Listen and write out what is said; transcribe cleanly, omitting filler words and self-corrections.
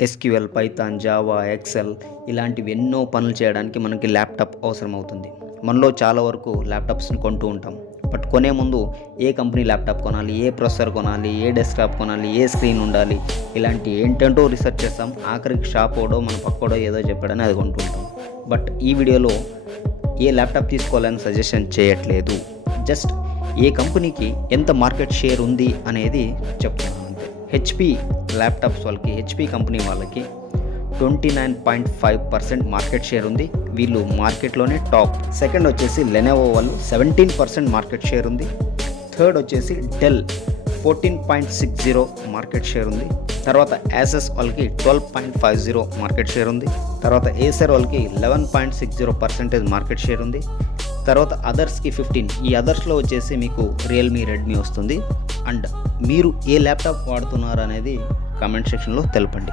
SQL, Python, Java, XL ఇలాంటివి ఎన్నో పనులు చేయడానికి మనకి ల్యాప్టాప్ అవసరం అవుతుంది. మనలో చాలా వరకు ల్యాప్టాప్స్ని కొంటూ ఉంటాం. బట్ కొనే ముందు ఏ కంపెనీ ల్యాప్టాప్ కొనాలి, ఏ ప్రాసెసర్ కొనాలి, ఏ డెస్క్టాప్ కొనాలి, ఏ స్క్రీన్ ఉండాలి, ఇలాంటి ఏంటంటో రీసెర్చ్ చేస్తాం. ఆఖరికి షాప్ ఓడో మన పక్కోడో ఏదో చెప్పాడని అది కొంటూ ఉంటాం. బట్ ఈ వీడియోలో ఏ ల్యాప్టాప్ తీసుకోవాలని సజెషన్ చేయట్లేదు. జస్ట్ ఏ కంపెనీకి ఎంత మార్కెట్ షేర్ ఉంది అనేది చెప్తున్నాను అంతే. హెచ్పి ల్యాప్టాప్స్ వాళ్ళకి, హెచ్పి కంపెనీ వాళ్ళకి 29.5% మార్కెట్ షేర్ ఉంది. వీళ్ళు మార్కెట్లోనే టాప్. సెకండ్ వచ్చేసి లెనోవో వాళ్ళు 17% మార్కెట్ షేర్ ఉంది. థర్డ్ వచ్చేసి డెల్ 14.60 మార్కెట్ షేర్ ఉంది. తర్వాత యాసెస్ వాళ్ళకి 12.50 మార్కెట్ షేర్ ఉంది. తర్వాత ఏసర్ వాళ్ళకి 11.60% మార్కెట్ షేర్ ఉంది. తర్వాత అదర్స్కి 15. ఈ అదర్స్లో వచ్చేసి మీకు రియల్మీ, రెడ్మీ వస్తుంది. అండ్ మీరు ఏ ల్యాప్టాప్ వాడుతున్నారు అనేది కామెంట్ సెక్షన్లో తెలపండి.